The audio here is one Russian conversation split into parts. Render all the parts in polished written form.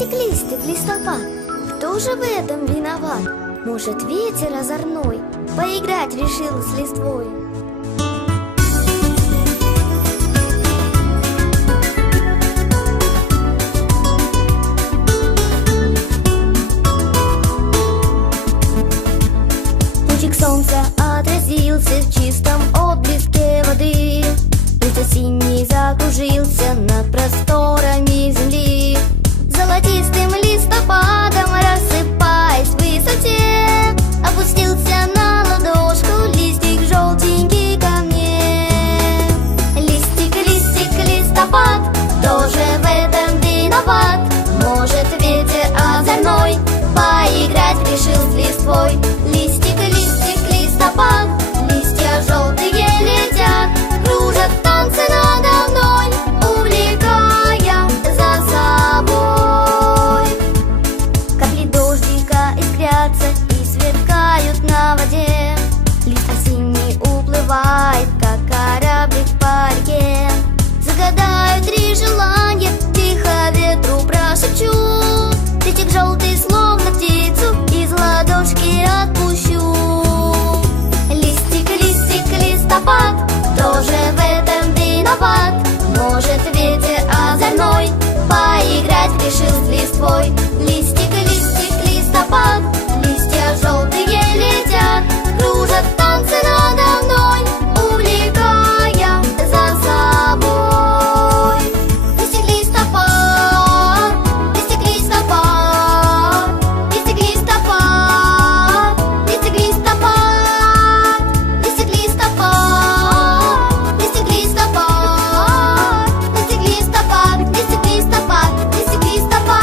Листик, листик, листопад, кто же в этом виноват? Может, ветер озорной поиграть решил с листвой? Лучик солнца отразился в чистом отблеске воды, луч осенний закружился над просторами земли. Золотистым листопадом, рассыпаясь в высоте, опустился на ладошку листик желтенький ко мне. Листик, листик, листопад, кто же в этом виноват? Может, ветер озорной поиграть решил с листвой? Листик, листик, листопад, листья желтые летят, кружат танцы надо мной, увлекая за собой. Капли дождика искрятся и сверкают на воде, лист осенний уплывает, как кораблик по реке. Загадаю 3 желания, тихо ветру прошепчу, листик желтый, словно птицу, из ладошки отпущу. Листик, листик, листопад, кто же в этом виноват? Может, ветер озорной поиграть решил с листвой? Листик, листик, листопад, листья желтые летят, кружат танцы надо мной, увлекая за собой. Листик, листопад, листик, листопад, листик, листопад, листик, листопад, листик, листопад, листик, листопад, листик, листопад, листик, листопад, листик, листопад.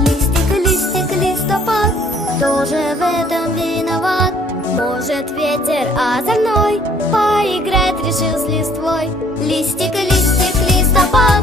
Листик, листик, листопад, кто же в этом виноват? Может, ветер озорной поиграть решил с листвой? Листик, листик, листопад,